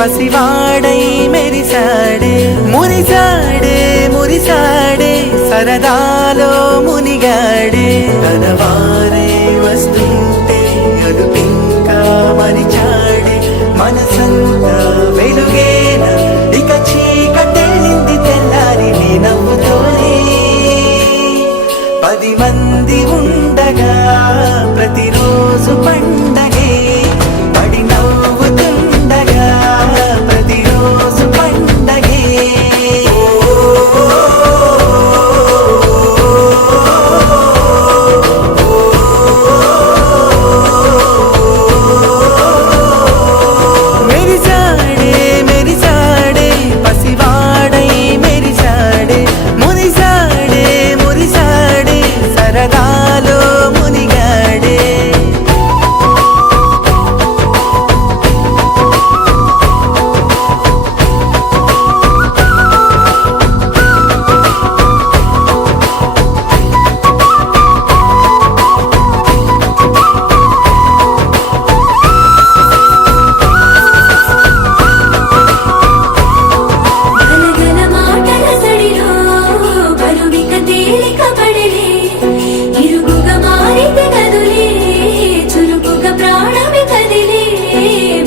పసివాడై మెరిసాడే మురిసాడే మురిసాడే సరదాలో మునిగాడే తనవారే వస్తుంటే అదుపింకా మరిచాడే మనసంతా వెలుగేన ఇక చీకటెళ్ళింది తెల్లారి నీ నవ్వుతోనే 10 మంది ఉండగా ప్రతిరోజు పండగే పడి నవ్వుతుండగా ప్రతిరోజు పండగే మెరిసాడే మెరిసాడే పసివాడై మెరిసాడే మురిసాడే మురిసాడే సరదాలో మునిగాడే గలగల మాటల సడిలో బరువిక తేలిక పడలే ఇరుగుగా మారితే కదులే చురుకుగా ప్రాణమి కదిలే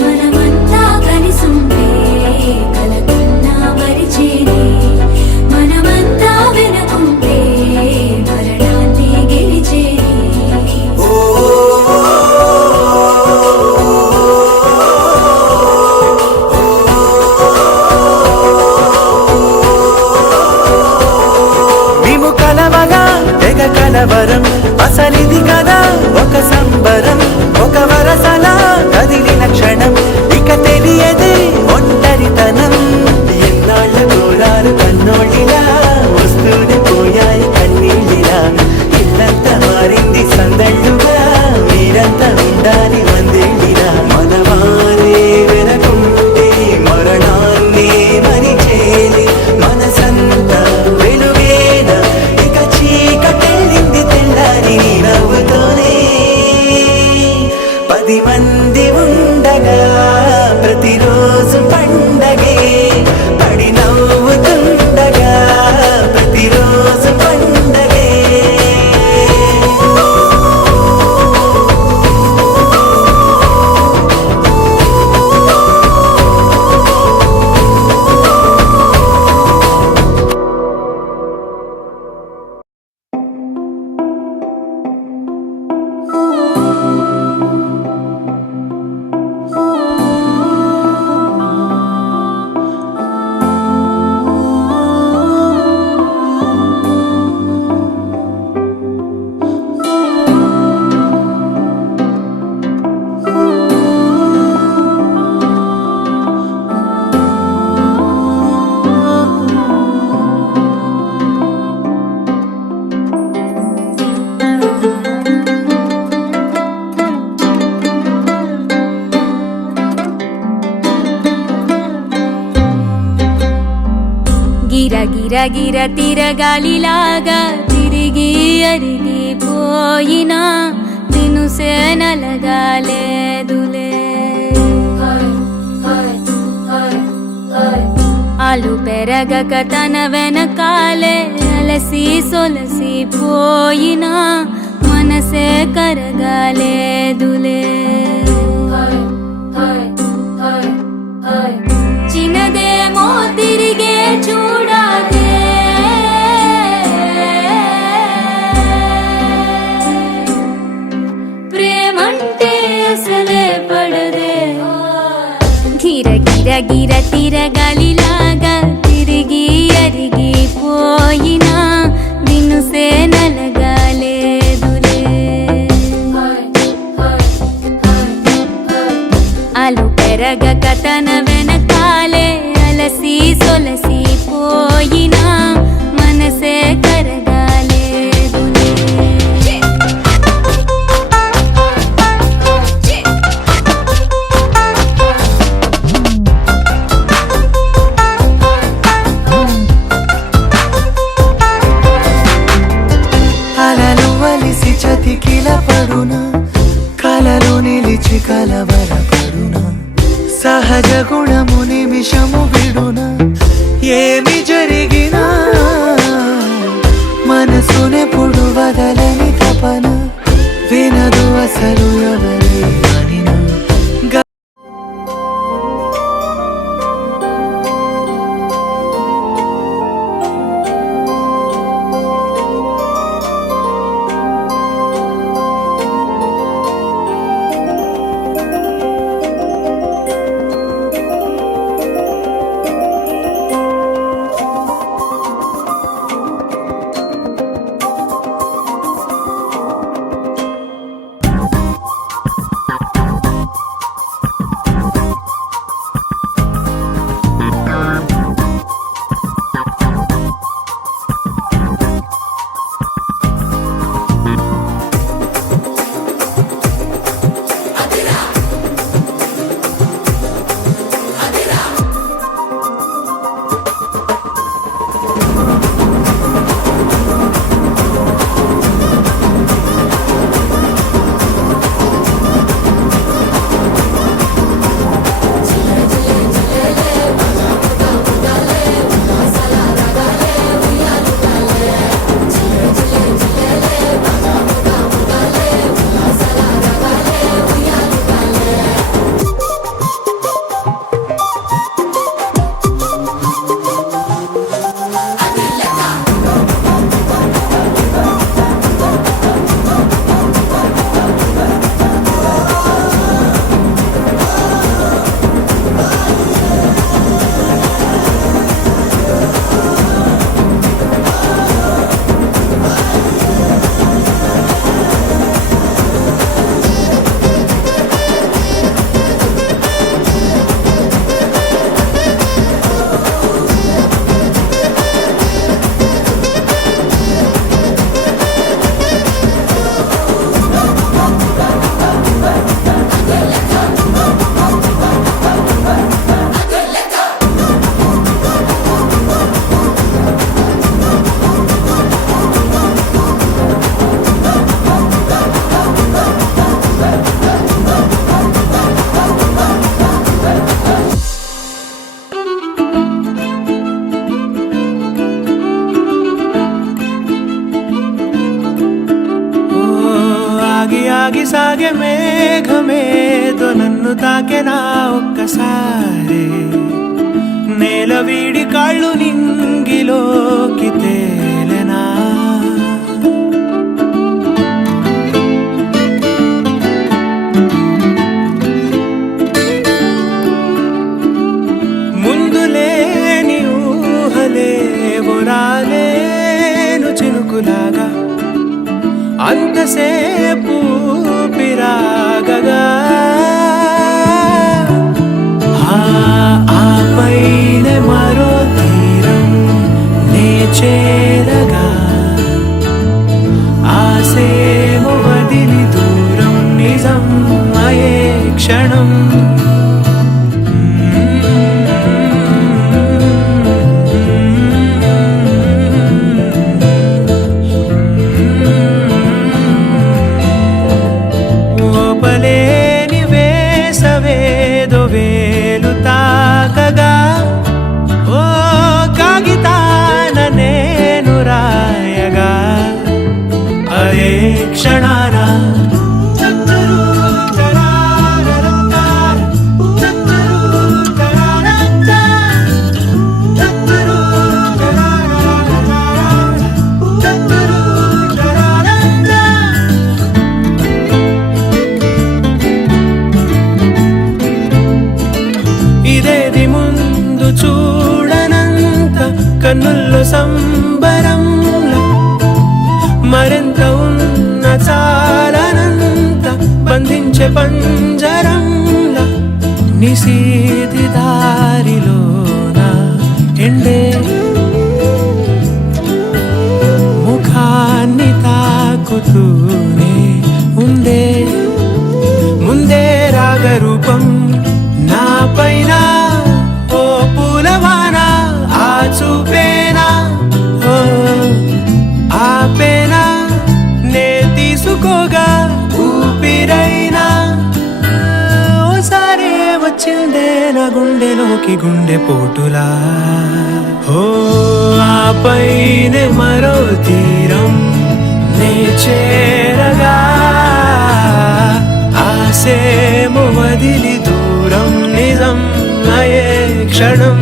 మనమంతా కలిసుంటే కలకన్నా మరిచేనే మనమంతా వెనకుంటే మరణాన్ని గెలిచేనే మేము కలవగా తెగ కలవరం అసలిది కదా ఒక సంబరం ఒక వరసలా కదిలిన క్షణం ఇక తెలియదే ఒంటరితనం ఎన్నాళ్ళ కోరాలు కన్నోళ్ళిలా వస్తూనే పోయాయి కన్నీళ్ళిలా ఇల్లంతా మారింది సందళ్ళుగా మీరంతా ఉండాలి వందేళ్ళిలా మనవారే వెనకుంటే మరణాన్ని మరిచేలి మనసంతా వెలుగేన ఇక చీకటెళ్ళింది తెల్లారి నీ నవ్వుతోనే 10 మంది ఉండగా ప్రతిరోజు పండగే పడి నవ్వుతుండగా ప్రతిరోజు పండగే గిర గిర గిర తిరగాలిలాగా తిరిగి అరిగిపోయినా దినుసే నలగాలేదులే ఆలు పెరగక తన వెనకాలే అలసి సొలసి పోయినా మనసే కరగాలేదులే చిన్నదేమో తిరిగే చూడాలే ప్రేమంటే అసలే పడదే గిర గిర గిర తిరగాలిలాగా తిరిగి అరిగిపోయినా దినుసే నలగాలేదులే ఆలు పెరగక తన వెనకాలే అలసి సొలసి పోయినా మనసే కరగాలేదులే అలలు వలిసి చతికిల పడునా కలలో నిలిచి కలవరపడునా సహజ గుణము నిమిషము విడున ఏమి జరిగినా మనసునెప్పుడు వదలని తపన వినదు అసలు ఎవరి అనినా ఆగి సాగే మేఘమేదో నన్ను తాకెనా ఒక్కసారి నేల వీడి కాళ్ళు నింగిలోకి తేలెనా ముందు లేని ఊహలేవో రాలేను చినుకులాగా అంతసేపు పిరాగగా ఆపైన మరో తీరం నే చేరగా ఆసేమో వదిలి దూరం నిజం అయే క్షణం ఓపలేని వేసవేదో వేలు తాకగా ఓ కాగితాన నేను రాయగా అదే క్షణాన ఇదేది ముందు చూడనంత కన్నుల్లో సంబరంలో మరింత ఉన్న చాలనంత బంధించే పంజరంలా నిశీది దారిలోన ఎండే ముఖాన్ని తాకుతూనే ఉందే ముందే రాగరూపం నా పైన ఓ పూలవాన ఆ చూపేనా ఓ ఆపేనా నే తీసుకోగా ఊపిరైనా ఓసారి వచ్చిందే గుండెలోకి గుండె పోటులా ఓ ఆపైనే మరో తీరం నే చేరగా ఆసేము వదిలి దూరం నిజం అయే క్షణం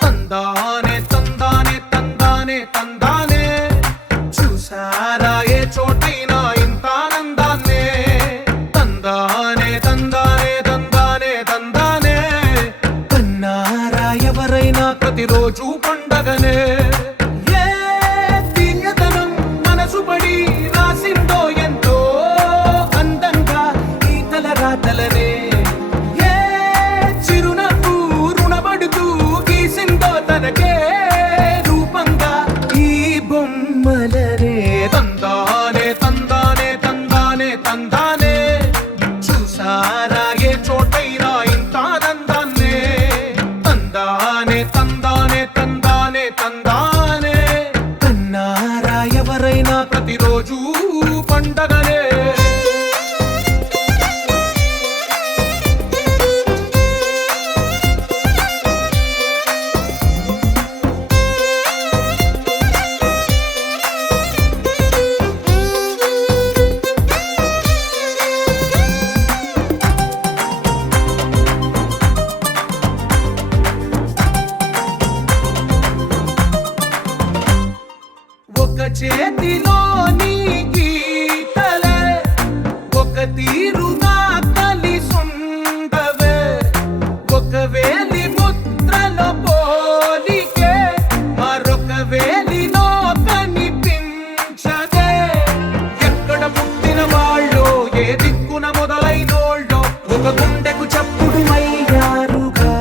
తందానే తందానే తందానే తందానే చూసారా ఏ చోటైనా ఇంత ఆనందాన్నే తందానే తందానే తందానే తందానే కన్నారా ఎవరైనా ప్రతిరోజు పండగనే ఏ తీయదనం మనసు పడి రాసిందో ఎంతో అందంగా ఈ తల రాతలనే ఏ చిరునవ్వు రుణపడుతూ గీసిందో తనకే రూపంగా ఈ బొమ్మలనే తందానే తందానే తందానే తందానే చూసారా ఏ చోటైనా ఇంత ఆనందాన్నే తందానే తందానే తందానే తందానే కన్నారా ఎవరైనా ప్రతిరోజు పండగనే ఒక చేతిలోని గీతలే ఒక తీరుగా కలిసుండవే ఒక వేలి ముద్రలో పోలికే మరొక వేలిలో కనిపించదే ఎక్కడ పుట్టిన వాళ్ళో ఏ దిక్కున మొదలైనోళ్ళో ఒక గుండెకు చప్పుడు అయ్యారుగా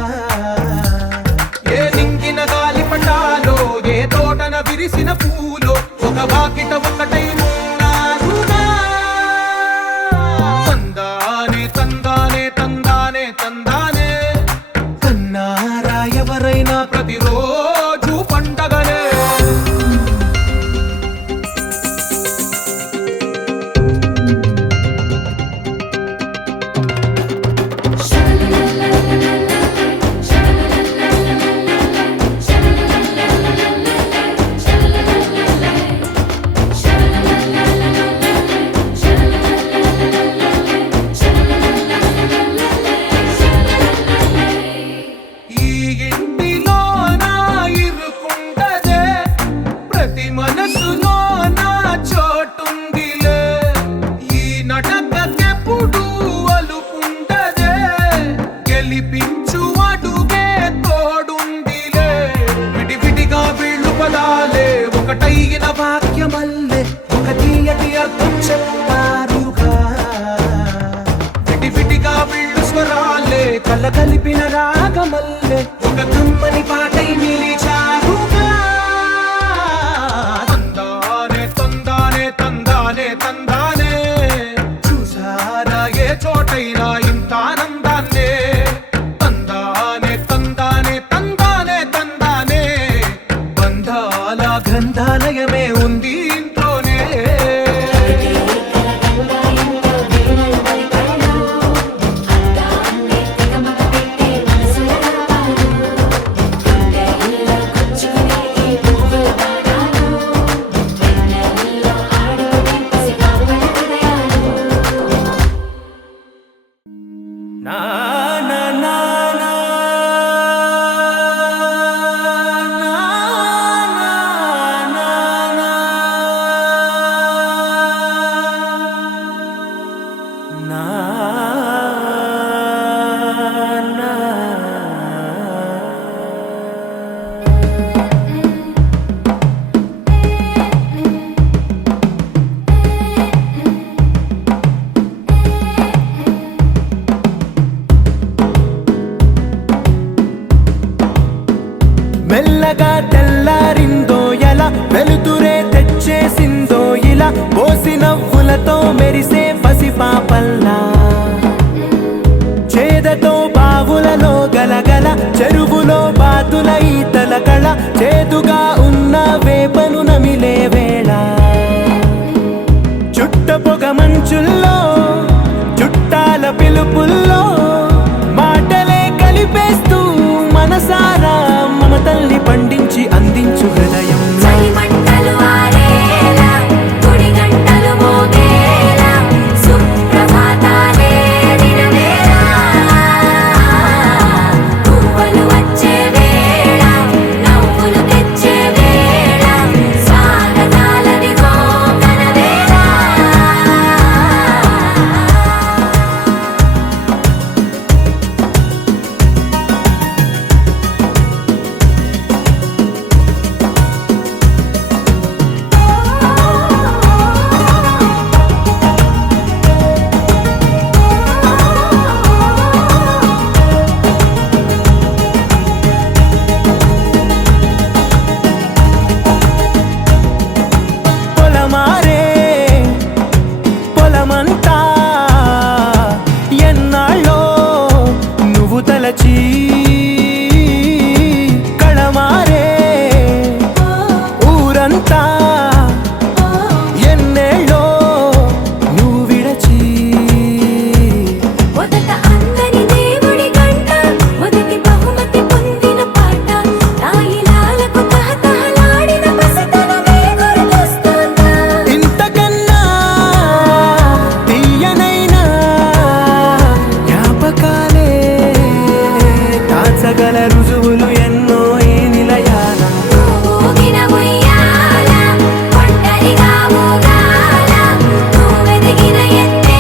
ఏ నింగిన గాలి పటాలో ఏ తోటన విరిసిన పూలో ఒక వాకిట ఒకటై ఉన్నారుగా తందానే తందానే తందానే తందానే కన్నారా ఎవరైనా ప్రతిరోజు పండగనే ఈ ఇంటిలో నా ఇరుకుండదే ప్రతి మనసులో నా చోటుందిలే ఈ నటకెప్పుడు అలుపుండదే గెలిపించు అడుగే తోడుందిలే విడివిడిగా వీళ్ళు పదాలే ఒకటైన వాక్యమల్లే ఒక తీయటి అర్థం చెప్తారుగా విడివిడిగా వీళ్ళు స్వరాలే కళ్ళ కలిపిన రాగమల్లే ఒక కమ్మని పాటై నిలిచారుగా తందానే తందానే తందానే తందానే చూసారా ఏ చోటైనా ఇంత ప్రేమతో మెరిసే పసిపాపల్లా చేదతో బావులలో గలగల చెరువులో బాతుల ఈతల కళ చేదుగా ఉన్న వేపను నమిలే వేళ చుట్ట పొగ మంచుల్లో చుట్టాల పిలుపుల్లో మాటలే కలిపేస్తూ మనసారా మమతల్ని పండించి అందించు హృదయం చలిమంటలు ఆరేలా గుడి గంటలు మోగేలా సుప్రభాతాలే దినవేళ పువ్వులు వచ్చే వేళ నవ్వులు తెచ్చే వేళ స్వాగతాలదిగో కనవేళ పొలమారే పొలమంతా ఎన్నాళ్ళో నువ్వు తలచి కళమారే ఊరంతా ఎన్నేళ్ళో నువ్వు విడచి మొదట అందని దేవుడి గంట మొదటి బహుమతి పొందిన పాట తాయిలాలకు తహతహలాడిన పసితనమే గుర్తొస్తుందా ఇంతకన్నా తీయనైనా జ్ఞాపకాలే దాచగల రుజువులు ఎన్నో ఈ నిలయాన ఊగిన ఉయ్యాల ఒంటరిగా ఊగాల నువ్వెదిగిన ఎత్తే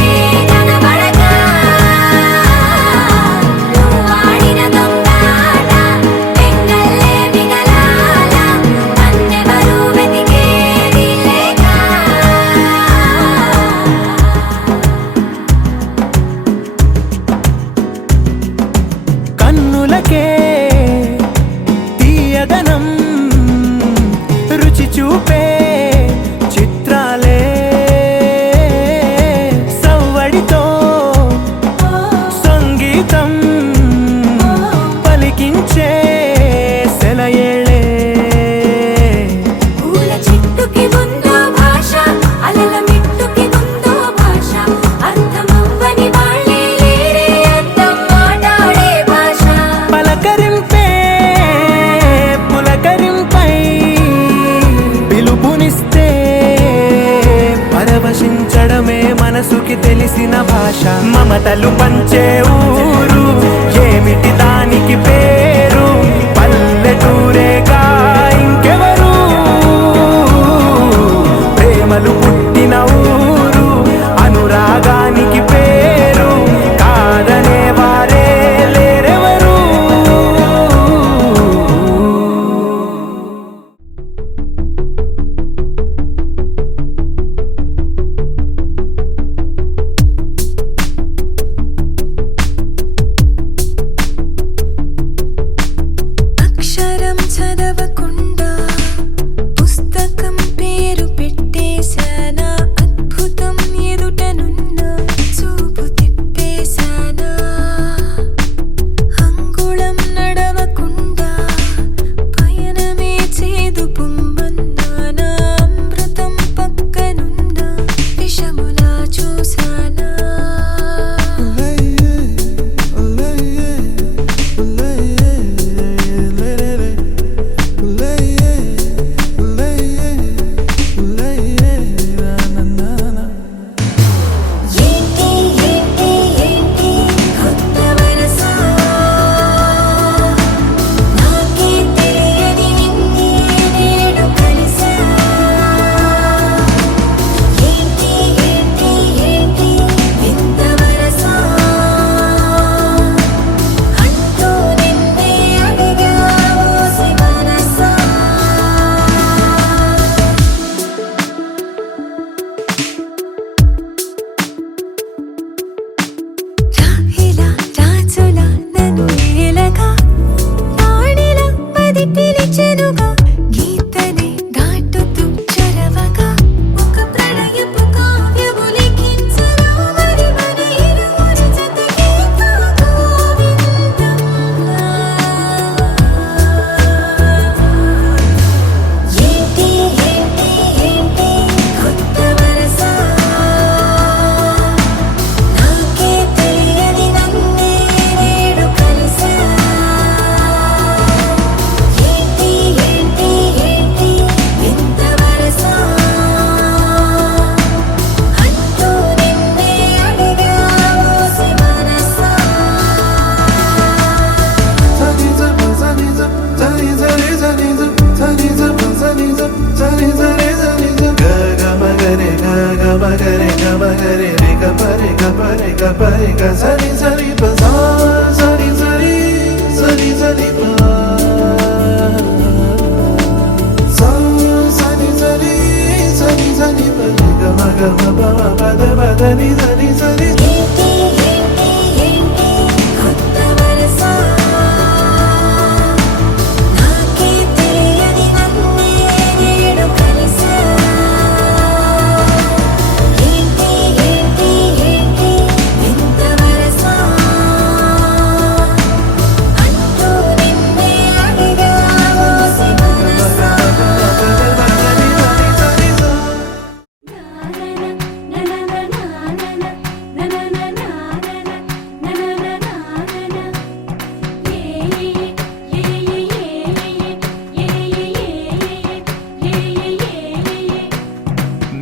కనబడక నువ్వాడిన దొంగాట పెంగల్లే మిగలాల నన్నెవరూ వెతికేది లేక కన్నులకే తీయదనం రుచి చూపే చిత్రాలే సవ్వడితో సంగీతం పలికించే సెలయేళే పూల చెట్టుకి ఉందో భాష అలల మిట్టుకి ఉందో భాష అర్థమవ్వని వాళ్ళే లేరే అర్థం మాట్లాడే భాష పలకరింపే పులకరింపై పిలుపునిస్తే పరవశించడమే మనసుకి తెలిసిన భాష మమతలు పంచే ఊరు ఏమిటి దానికి పేరు పల్లెటూరేగా ఇంకెవరు ప్రేమలు పుట్టిన ఊరు అనురాగానికి పేరు కాదనే వారే లేరెవరు పరి గ సరి సరి ప సా సరి సరి సరి సరి ప సా సరి సరి సరి సరి ప గ మ గ మ ప మ ప ద ప ద ని ద ని సరి ఏంటి ఏంటి ఏంటి కొత్త వరస నాకే తెలియని నన్నే నేడు కలిసా ఏంటి ఏంటి ఏంటి వింత వరస అంటూ నిన్నే అడిగా ఓసి మనసా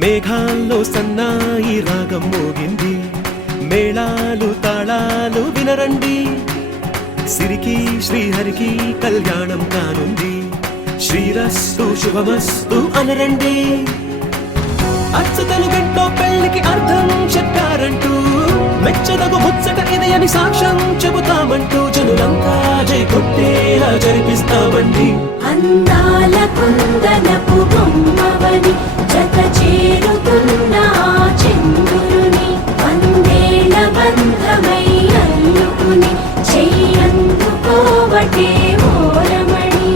మేఘాల్లో సన్నాయి రాగం మోగింది, మేళాలు తాళాలు వినరండి, సిరికి శ్రీహరికి కళ్యాణం కానుంది, శ్రీరస్తు శుభమస్తు అనరండి. అచ్చతలు గంటో పెళ్లికి అర్థం చెప్పారంటూ, మెచ్చదగు ముచ్చట ఇది అని సాక్ష్యం చెబుతామంటూ, జనులంతా జై కొట్టేలా జరిపిస్తామండి. అందాల కుందనపు బొమ్మవని జత చేరుతున్న ఆ చంద్రుని వందేళ్ల బంధమై అల్లుకుని చెయ్యందుకోవటే ఓరమణి.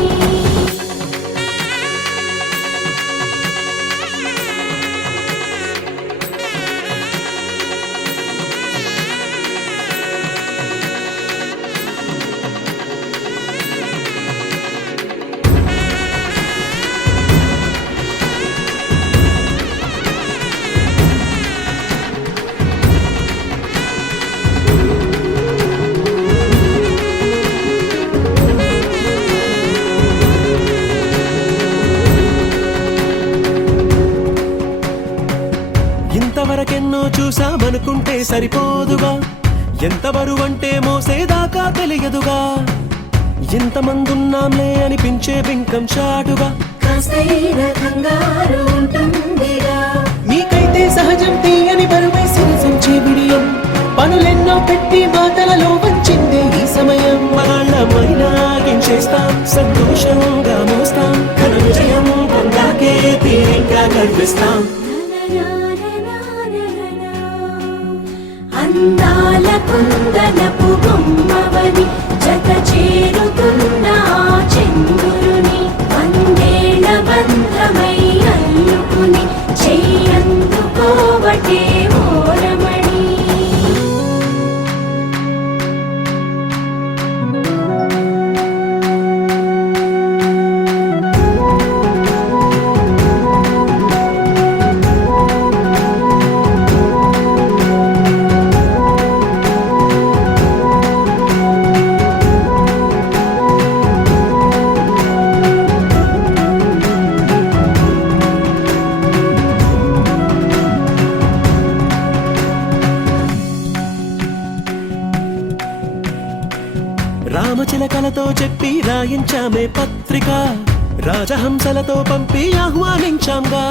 ఇంతవరకెన్నో చూసామనుకుంటే సరిపోదుగా, ఎంత బరువంటే మోసేదాకా తెలియదుగా, ఇంతమందున్నాంలే అనిపించే బింకం చాటుగా, కాస్తైన కంగారు ఉంటుందిగా, మీకైతే సహజం తీయని బరువై సిరసించే బిడియం, పనులెన్నో పెట్టి మాటలలో వంచిందే ఈ సమయం. మగాళ్ళమైనా గించేస్తాం, సంతోషంగా మోస్తాం, ఘన విజయం పొందాకే తీరిగ్గా గర్విస్తాం. అందాల కుందనపు బొమ్మవని జత చేరుతున్న ఆ చంద్రుని వందేళ్ల బంధమై అల్లుకుని చెయ్యందుకోవటే ఓరమణి. రామచిలకలతో చెప్పి రాయించామే పత్రిక, రాజహంసలతో పంపి ఆహ్వానించాంగా,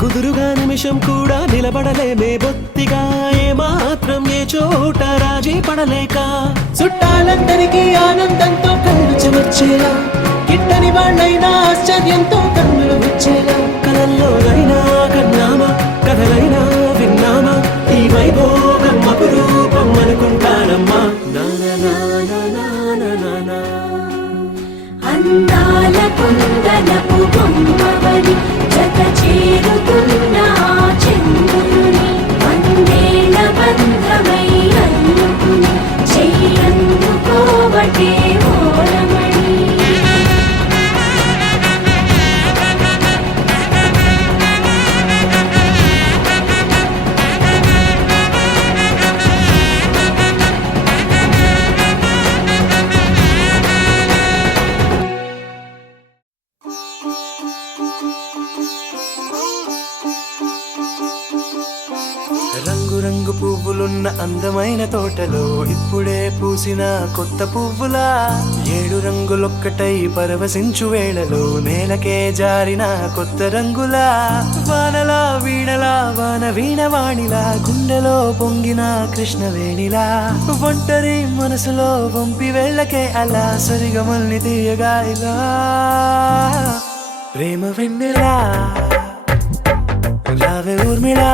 కుదురుగా నిమిషం కూడా నిలబడలేమే బొత్తిగా, ఏ మాత్రం ఏ చోట రాజీ పడలేక, చుట్టాలందరికీ ఆనందంతో కళ్ళు చెమర్చేలా, గిట్టని వాళ్ళైనా ఆశ్చర్యంతో కన్నులు వచ్చేలా, కలల్లోనైనా కన్నామా కథలైనా విన్నామా, ఈ వైభోగం అపురూపం అనుకుంటానమ్మా. అందాల కుందనపు బొమ్మవని జత చేరుతున్న ఆ చంద్రుని వందేళ్ల బంధమై అల్లుకుని చెయ్యందుకోవటే ఓరమణి. రంగు పువ్వులున్న అందమైన తోటలో ఇప్పుడే పూసిన కొత్త పువ్వులా, 7 రంగులొక్కటై పరవశించు వేళలో నేలకే జారిన కొత్త రంగులా, వానలా వీణలా గాన వీణవాణిలా గుండెలో పొంగిన కృష్ణవేణిలా ఒంటరి మనసులో వంపి వెళ్ళకే అలా సరిగమల్ని తీయగా ఇలా ప్రేమ వెన్నెలా రావే ఊర్మిళా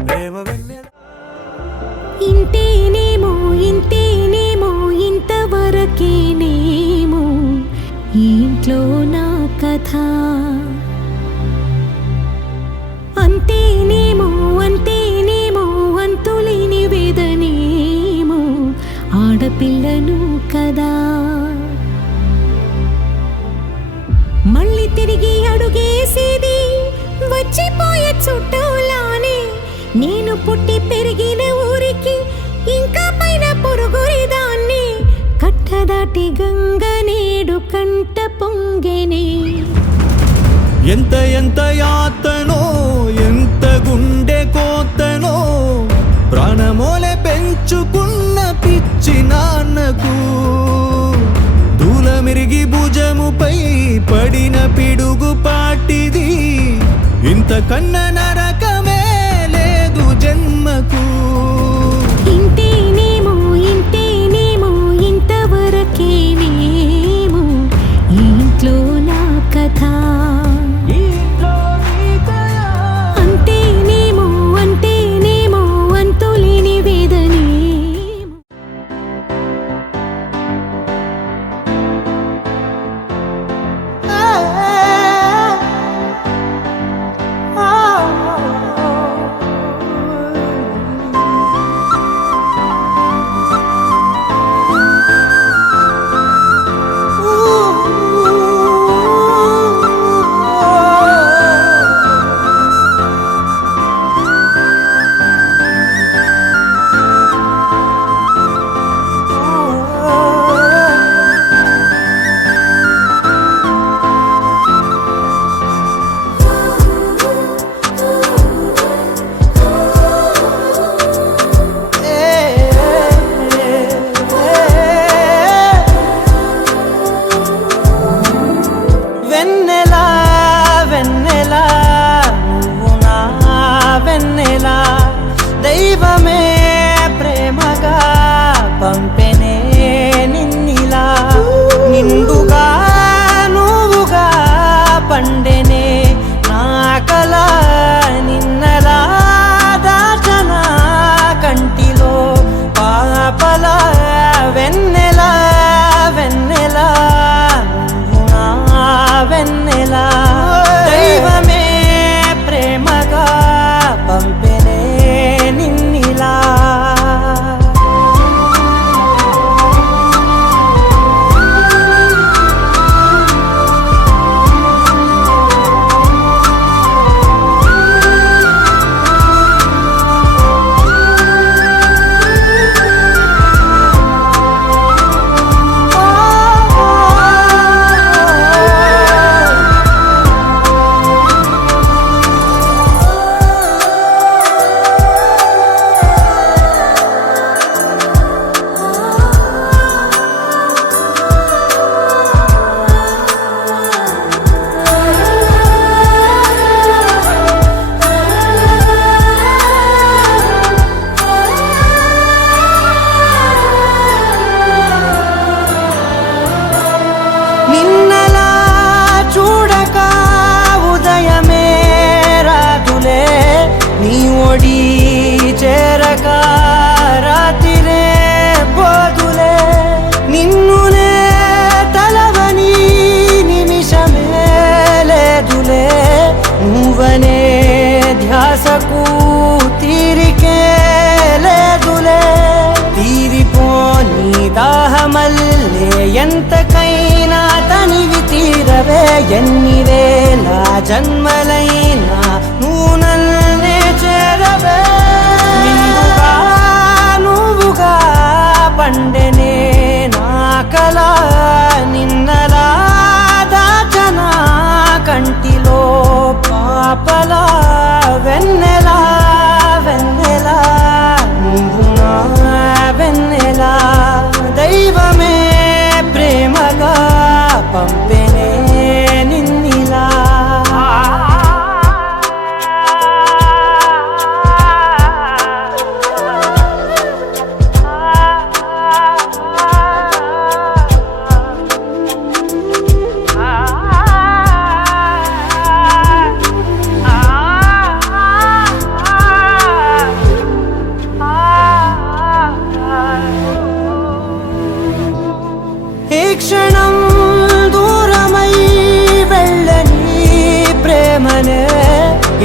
ప్రేమ వెన్నెలా ఇంతేనేమో ఇంతేనేమో ఇంతవరకేనేమో ఈ ఇంట్లో నా కథ అంతేనేమో అంతేనేమో అంతులేని వేదనేమో ఆడపిల్లను కదా మళ్ళీ తిరిగి అడుగేసేది వచ్చిపోయే చుట్టూలానే నేను పుట్టి పెరిగిన ఊరికి ఇంకా పైన పొరుగురిదాన్ని కట్టదాటి గంగ నేడు కంట పొంగెనే ఎంత ఎంత యాతనో ఎంత గుండె కోతనో ప్రాణమోలే పెంచుకున్న పిచ్చి నాన్నకు దూలమిరిగి భుజముపై పడిన పిడుగు పాటిది ఇంతకన్న నరకమే లేదు జన్మకు ఇంతేనేమో ఇంతేనేమో ఇంతవరకేనేమో ఈ ఇంట్లో నా కథ అంతేనేమో అంతేనేమో అంతులేని వేదనేమో వెన్నెలా వెన్నెలా నువ్వు నా వెన్నెలా దైవమే ప్రేమగా పంపెనే నిన్నిలా నిండుగా నువ్వుగా పండెనే నా కల నిన్నలా దాచనా కంటిలో పాపలా వెన్నెలా వెన్నెలా వెన్నెలా దైవమే ప్రేమగా పంపెనే నిన్నిలా నిన్నలా చూడక ఉదయమే రాతులే నీ ఒడి చేరక రాతిరే పోతులే నిన్నునే తలవని నిమిషమే లేదులే నువ్వనే ధ్యాసకు తీరికే లేదులే తీరిపోని దాహమల్లే ఎంతకైనా తనివి తీరవే ఎన్ని వేల జన్మలైనా నువ్వు నన్నే చేరవే నిండుగా నువ్వుగా పండెనే నా కల నిన్నలా దాచనా కంటిలో పాపలా వెన్నెలా వెన్నెలా నువ్వు నా వెన్నెలా దైవమే ప్రేమగా పంపెనే నిన్నిలా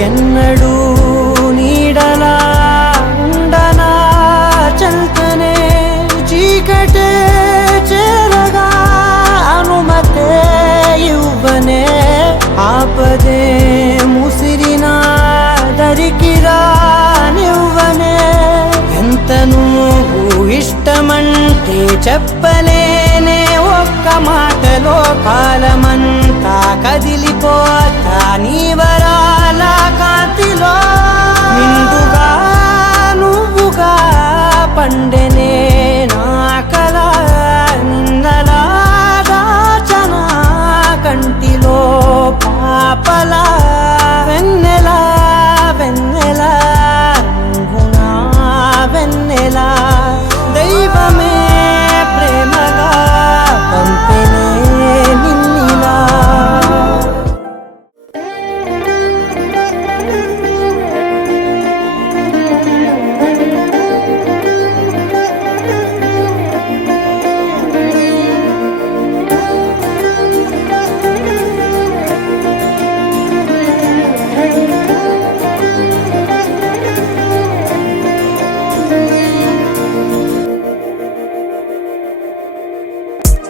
ఎన్నడూ నీడలా ఉండనా చల్తనే చీకటే చేరగా అనుమతే ఇవ్వనే ఆపదే ముసిరినా దరికిరా నివ్వనే ఎంత నువ్వు ఇష్టమంటే చెప్పలేనే ఒక్క మాటలో కాలమంతా కదిలిపోతా నీ వరాల కాంతిలో నిండుగా నువ్వుగా పండెనే నా కల నిన్నలా దాచనా కంటిలో పాపలా వెన్నెలా వెన్నెలా నువ్వు నా వెన్నెలా దైవమే ప్రేమగా పంపినే నిన్నిలా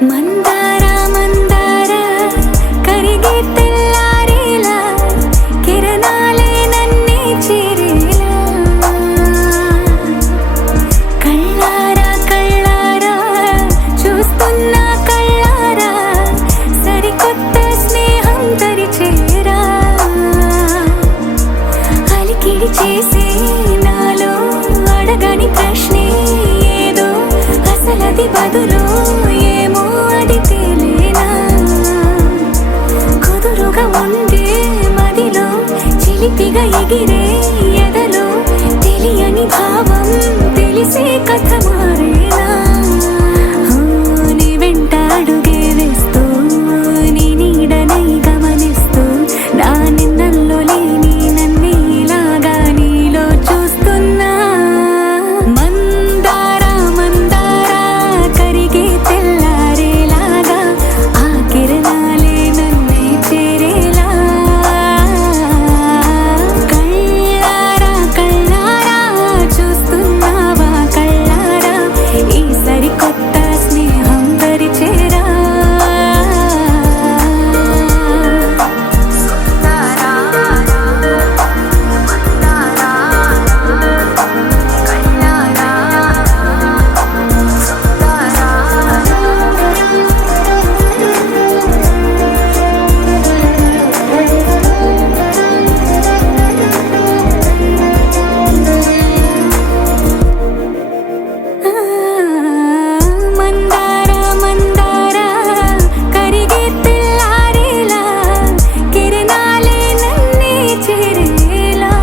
మందార మందార కరిగే తెల్లారేలా కిరణాలే నన్నే చేరేలా కళ్ళారా కళ్ళారా చూస్తున్నా కళ్ళారా సరికొత్త స్నేహం తరిచేరా అలికిడి చేసే నాలో అడగని ప్రశ్నే ఏదో అసలది బదులు ఏమో అది తేలేనా కుదురుగా ఉండే మదిలో చిలిపిగా ఎగిరే ఎదలో తెలియని భావం తెలిసే కథ మారేనా నీ వెంట అడుగే వేస్తూ నీ నీడనై గమనిస్తూ నా నిన్నల్లో లేని నన్నే ఇలాగా నీలో చూస్తున్నా మందార మందార కరిగే తెల్లారేలాగా ఆ కిరణాలే నన్నే చేరేలా కళ్ళారా కళ్ళారా చూస్తున్నావా కళ్ళారా ఈ సరికొత్త స్నేహం పరిచేరా మందార మందార కరిగే తెల్లారేలా కిరణాలే నన్నే చేరేలా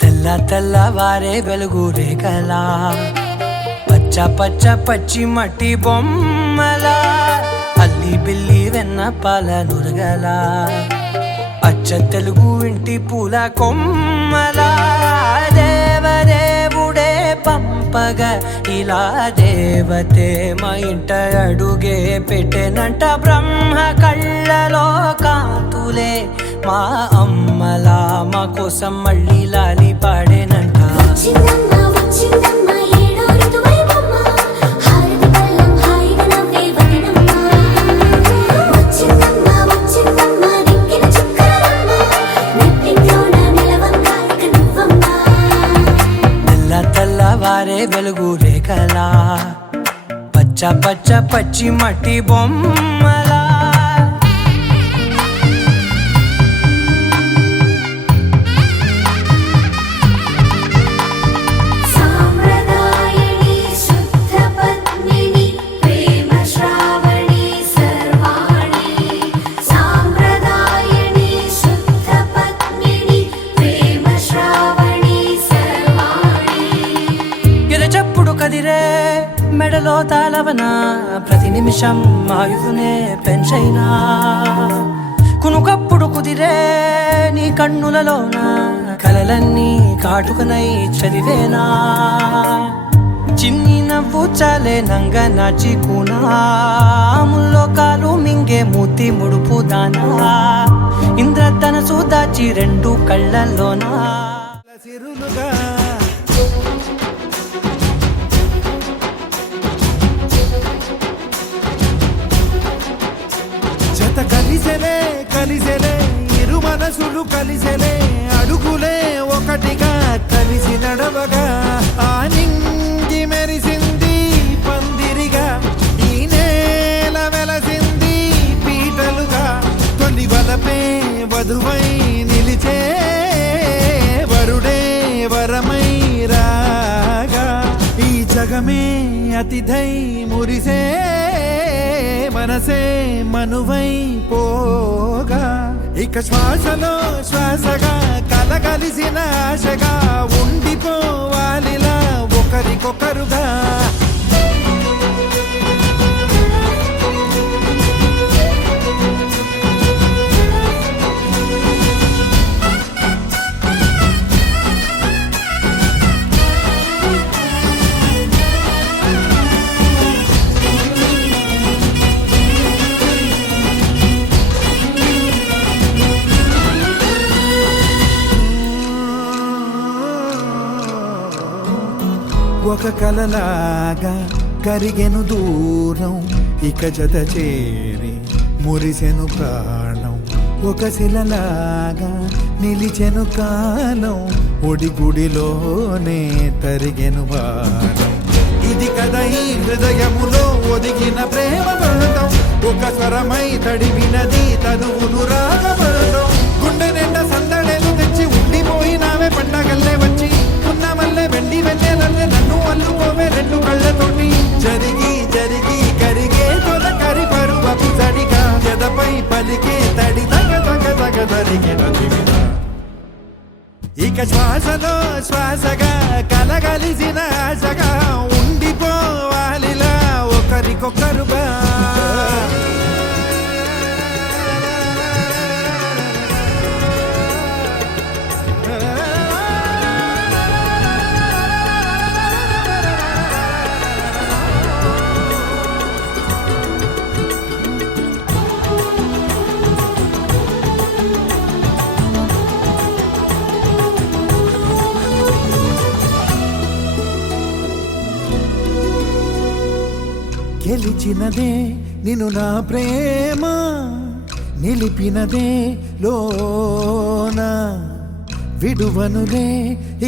తెల్ల తెల్లవారే వెలుగు రేఖలా పచ్చ పచ్చ పచ్చి మట్టి బొమ్మలా అల్లి బిల్లి వెన్న పాల నురగలా అచ్చ తెలుగు ఇంటి పూల కొమ్మలా దేవదేవుడే పంపగా ఇలా దేవతే మా ఇంట అడుగే పెట్టెనంట బ్రహ్మ కళ్ళలో కాంతులే మా అమ్మలా మా కోసం మళ్ళీ లాలి పాడేనంట వచ్చిందమ్మ వచ్చిందమ్మ ఏడో ఋతువైవమ్మ హారతి పళ్ళం హాయిగా నవ్వే వదినమ్మ వచ్చిందమ్మ వచ్చిందమ్మ దిక్కిన చుక్కలమ్మ నెట్టింట్లోన నిలవంగా ఇక నువ్వమ్మ తెల్ల తెల్లవారే వెలుగు రేఖలా పచ్చ పచ్చ పచ్చి మట్టి బొమ్మలా కుదిరే మెడలో తాళవన ప్రతి నిమిషం ఆయువునే పెంచైనా కునుకప్పుడు కుదిరే నీ కన్నులలోన కలలన్నీ కాటుకనై చదివేనా చిన్ని నవ్వు చాలే నంగ నాచి ముల్లోకాలు మింగే మూతి ముడుపు దానా ఇంద్రధనసు దాచి రెండు కళ్ళల్లోనా సిరులుగా జత కలిసెలే కలిసెలే ఇరు మనసులు కలిసెలే అడుగులే ఒకటిగా కలిసి నడవగా ఆ నింగి మెరిసింది పందిరిగా ఈ నేల వెలసింది పీటలుగా తొలి వలపే వధువై నిలిచే వరుడే వరమై రాగా ఈ జగమే అతిథై మురిసే మనసే మనువై పోగా ఇక శ్వాసలో శ్వాసగా కలగలిసిన ఆశగా ఉండిపోవాలిలా ఒకరికొకరుగా ఒక కలలాగా కరిగెను దూరం ఇక జత చేరి మురిసెను ప్రాణం ఒక శిలలాగా నిలిచెను కాలం ఒడిగుడిలోనే తరిగెను వారం ఇది కదా ఈ హృదయములో ఒదిగిన ప్రేమ బంధం ఒక స్వరమై తడివినది తనువును రాగబంధం గుండె నిండా సందడేలు తెచ్చి ఉండిపోయినావే పండగల్లే వచ్చి ఉన్న మల్లె వెండి వెన్నెలల్లే నన్ను అల్లుకోవే రెండు కళ్ళతోటి జరిగి జరిగి కరిగే తొల కరి పరువపు తడిగా ఎదపై పలికే తడి తగ తగ తగ తరిగిన జీవిత ఇక శ్వాసలో శ్వాసగా కలగలిసిన ఆశగా ఉండిపోవాలిలా ఒకరికొకరుగా గెలిచినదే నిన్ను నా ప్రేమ నిలిపినదే లోన విడువనులే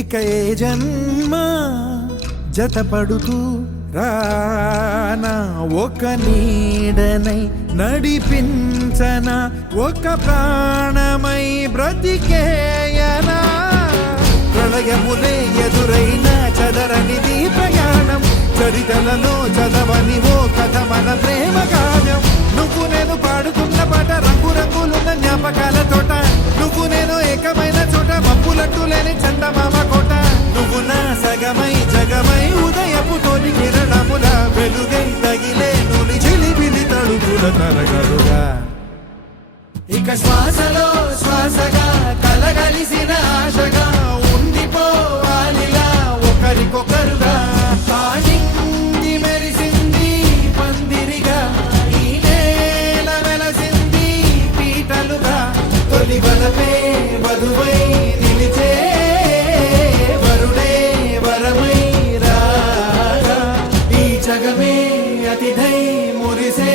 ఇక ఏ జన్మ జతపడుతూ రానా ఒక నీడనై నడిపించన ఒక ప్రాణమై బ్రతికేయనా ప్రళయములే ఎదురైన చదరనిది ప్రయాణం చరితలలో చదవని ఓ కథ మన ప్రేమ కావ్యం నువ్వు నేను పాడుకున్న పాట రంగు రంగులున్న జ్ఞాపకాల తోట నువ్వు నేను ఏకమైన చోట మబ్బులట్టు లేని చందమామ కోట నువ్వు నా సగమై జగమై ఉదయపు తోని కిరణముల వెలుగై తగిలే నులి చిలిబిలి తడుపుల తరగలుగా ఇక శ్వాసలో శ్వాసగా కలగలిసిన ఆశగా ఉండిపోవాలిలా ఒకరికొకరుగా నింగి మెరిసింది పందిరిగా ఈ నేల వెలసింది పీటలుగా తొలి వలపే వధువై నిలిచే వరుడే వరమై రాగా ఈ జగమే అతిథై మురిసే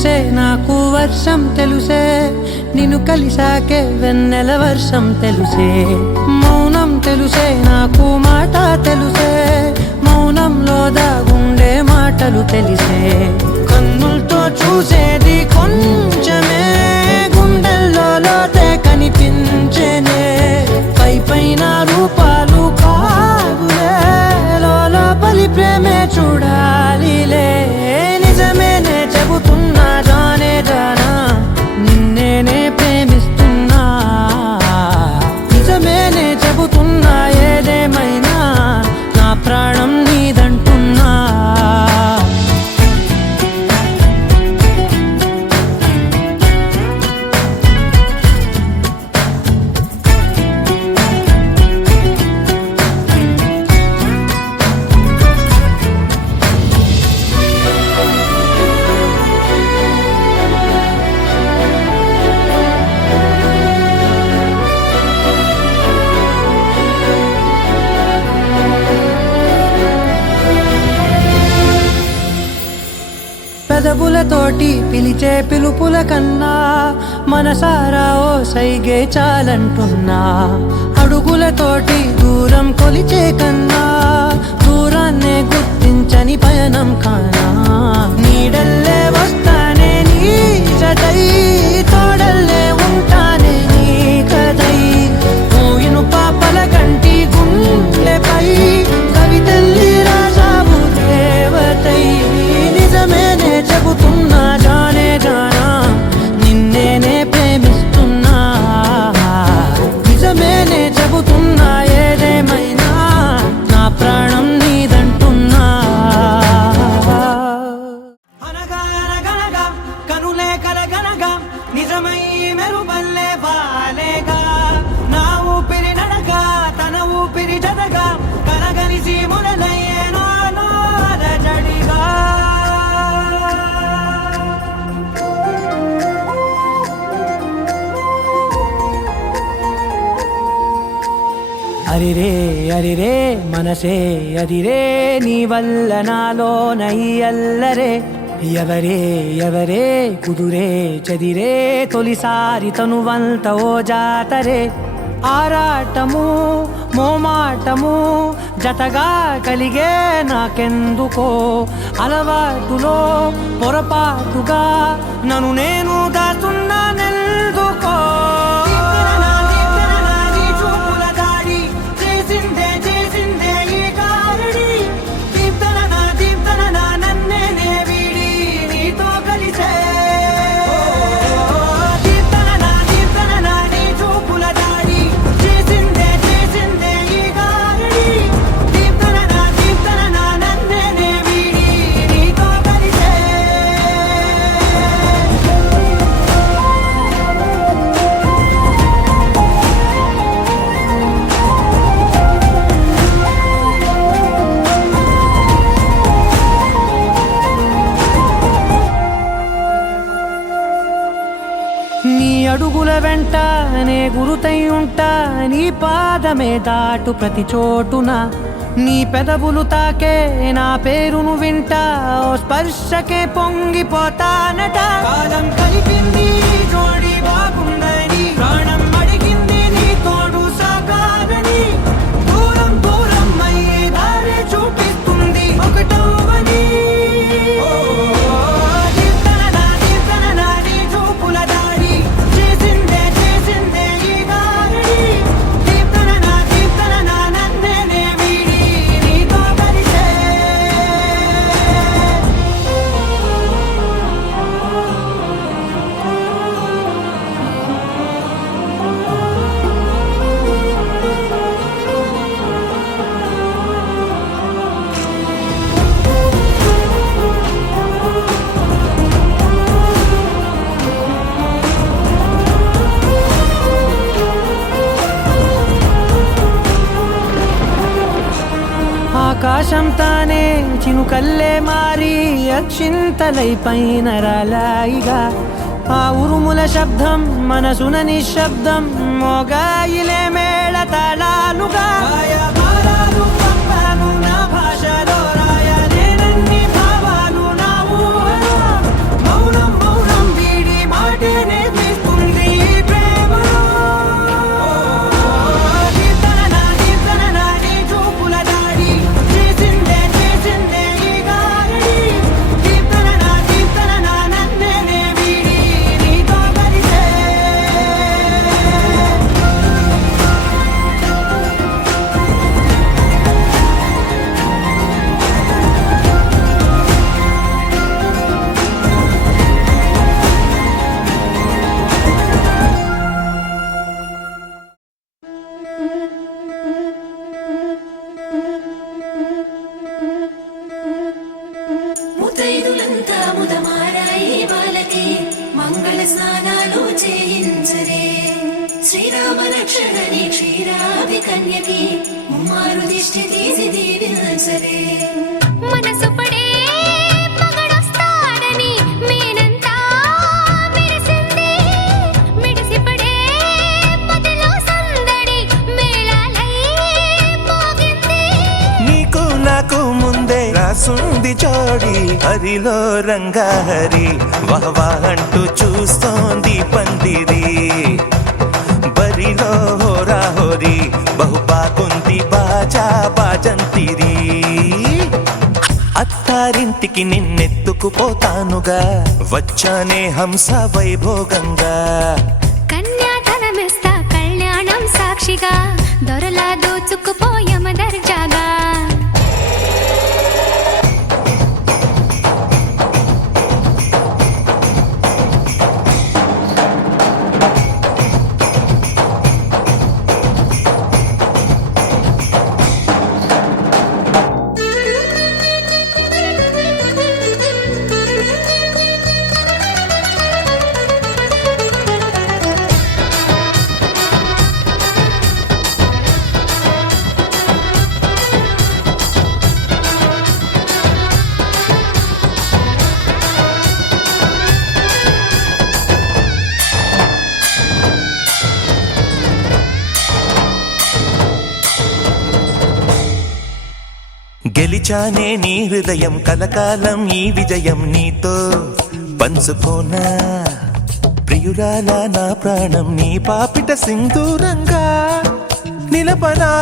తెలుసే నాకు వర్షం తెలుసే నిన్ను కలిసాకే వెన్నెల వర్షం తెలుసే మౌనం తెలుసే నాకు మాట తెలుసే మౌనంలో దాగుండే మాటలు తెలిసే కన్నులతో చూసేది కొంచెమే గుండెల్లో లోతే కనిపించేనే పై పైన రూపాలు కాదులే లోపలి ప్రేమే చూడాలిలే నిజమేనే చెబుతున్నా జానే జానా నిన్నేనే ప్రేమిస్తున్నా నిజమేనే చెబుతున్నా ఏదేమైనా నా ప్రాణం నీదంటున్నా పెదవులతోటి పిలిచే పిలుపుల కన్నా మనసారా ఓ సైగే చాలంటున్నా అడుగులతోటి దూరం కొలిచే కన్నా దూరాన్నే గుర్తించని పయనం కానా నీడల్లే వస్తానే నీ జతై తోడల్లే ఉంటానే నీ కదై మూయిను పాపల కంటి గుండెపై కవితల్లి రాజావు దేవతై నిజమేనే చెబుతున్నా జానే జానా నిన్నేనే ప్రేమిస్తున్నా నిజమేనే చెబుతున్నా ఏదేమైనా నా ప్రాణం నీదంటున్నా అనగా అనగనగా కనులే కలగనగా నిజమై మెరుపల్లే వాలేగా నా ఊపిరి నడగా తన ఊపిరి జదగా కలగలిసి మురలయ్యేనో జడిగా అరిరే అరిరే మనసే అదిరే నీ వల్ల నాలో నయ్యల్లరే ఎవరే ఎవరే కుదురే చదిరే తొలిసారి తనువంత ఓ జాతరే ఆరాటము మోమాటము జతగా కలిగే నాకెందుకో అలవాటులో పొరపాటుగా నన్ను నేను దాచున్నానెందుకో నీ అడుగుల వెంట నే గురుతై ఉంటా నీ పాదమే దాటు ప్రతి చోటున నీ పెదవులు తాకే నా పేరును వింటా ఓ స్పర్శకే పొంగిపోతానట కాలం కలిపింది జోడి బాగుందని ప్రాణం అడిగింది నీ తోడు సాగాలని దూరం దూరం అయ్యే దారి చూపిస్తుంది ఒకటవని ఆకాశం తానే చినుకల్లే మారి అక్షింతలై పైన రాలాయిగా ఆ ఉరుముల శబ్దం మనసున నిశ్శబ్దం మోగాయిలే మేళ తాళాలుగా నా భాషలో రాయలేనన్ని భావాలు నా ఊహలో మౌనం శ్రీరామ రక్షణని క్షీరాది కన్యకి ముమ్మారు దిష్టి తీసి దీవించరే మనసు పడే మగడొస్తాడని మేనంతా మెరిసింది మిడిసిపడే మదిలో సందడి మేళాలై మోగింది నీకు నాకు ముందే రాసుంది జోడి హరిలో రంగాహరి వహవా అంటూ చూస్తోంది పందిరి బరిలో హోరా హోరి బహుబాగుంది బాజా బాజంతిరి అత్తారింటికి నిన్నెత్తుకుపోతానుగా వచ్చానే హంస వైభోగంగా కన్యాధనమిస్తా కళ్యాణం సాక్షిగా దొరలా దోచుకుపోయమ దర్జాగా గెలిచానే నీ హృదయం కలకాలం ఈ విజయం నీతో పంచుకోనా ప్రియురాల నా ప్రాణం నీ పాపిట సింధూరంగా నిలపనా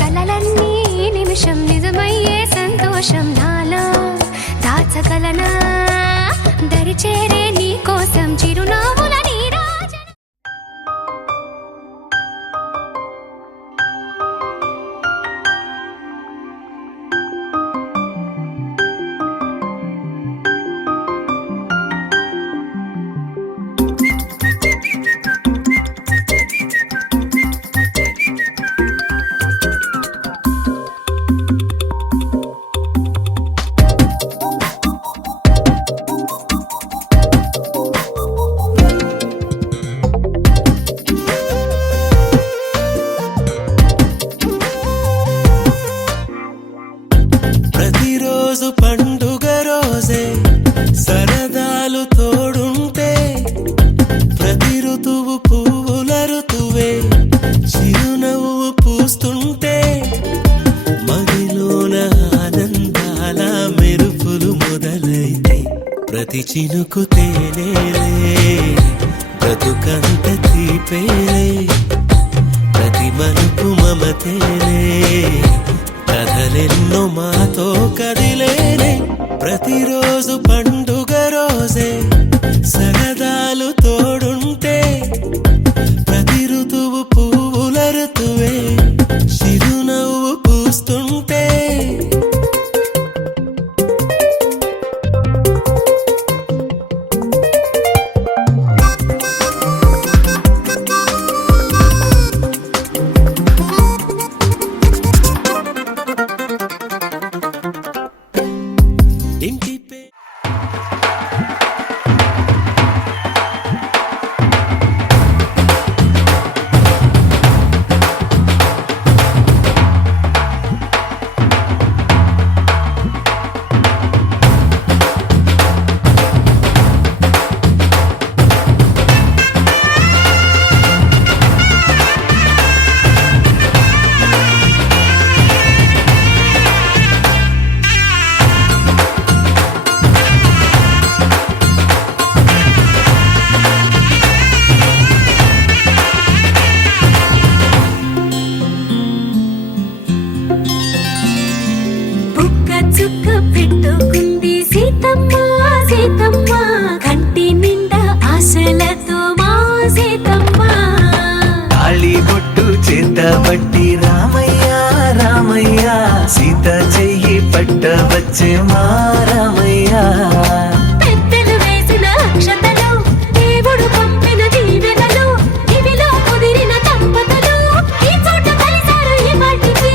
కలలన్నీ నిమిషం నిజమయ్యే సంతోషం నాలో దాచగలనా దరిచేరే నీ కోసం చిరునవ్వుల నీరాజన ప్రతిరోజు పండుగ రోజే సరదాలు తోడుంటే ప్రతి ఋతువు పువ్వుల ఋతువే చిరునవ్వు పూస్తుంటే మదిలోన ఆనందాల మెరుపులు మొదలైతే ప్రతి చినుకు తేనేలే బ్రతుకంత తీపేలే ప్రతి మలుపు మమతేలే కథలెన్నో మాతో కదిలేనే ప్రతిరోజు పండుగ రోజే సరదాలు తోడుంటే ప్రతి ఋతువు పువ్వుల ఋతువే చిరునవ్వు పూస్తుంటే ఇంటి పే బుక్క చుక్క పెట్టుకుంది సీతమ్మ సీతమ్మ కంటి నిండా ఆశలతో మా సీతమ్మ తాళి బొట్టు చేతబట్టి రామయ్య రామయ్య సీత చెయ్యి పట్ట వచ్చే మా రామయ్య పెద్దలు వేసిన అక్షతలు దేవుడు పంపిన దీవెనలు ఇవిలో కుదిరిన దంపతులు ఈ చోట కలిసారు ఈ వాటికి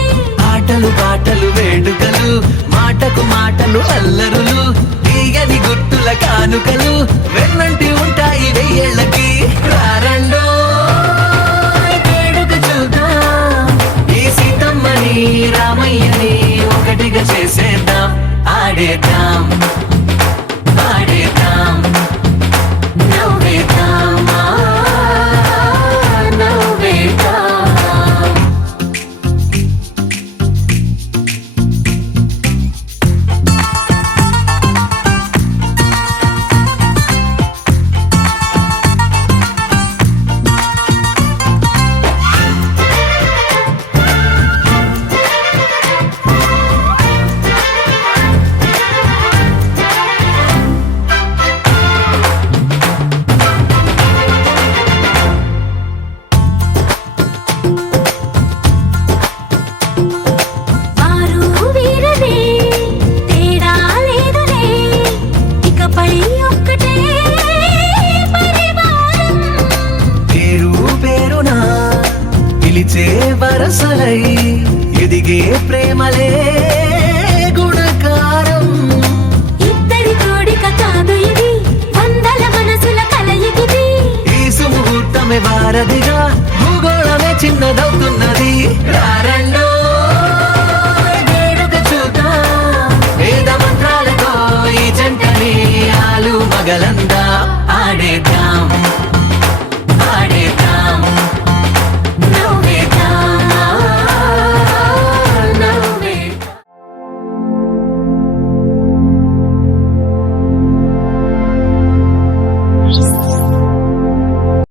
ఆటలు పాటలు వేడుకలు మాటకు మాటలు అల్లరులు తీయని గుట్టుల కానుకలు వెన్నంటి ఉంటాయి వెయ్యేళ్ళకి రారండో వరసలై ఎదిగే ప్రేమలే గుణకారం. ఇద్దరి కోడిక కాదు ఇది, వందల మనసుల కలయికిది. ఈ సుముహూర్తమే వారధిగా భూగోళమే చిన్నదవుతున్నది. రారండో వేడుక చూద్దాం, వేద మంత్రాలతో ఈ జంటని ఆలు మగలందా.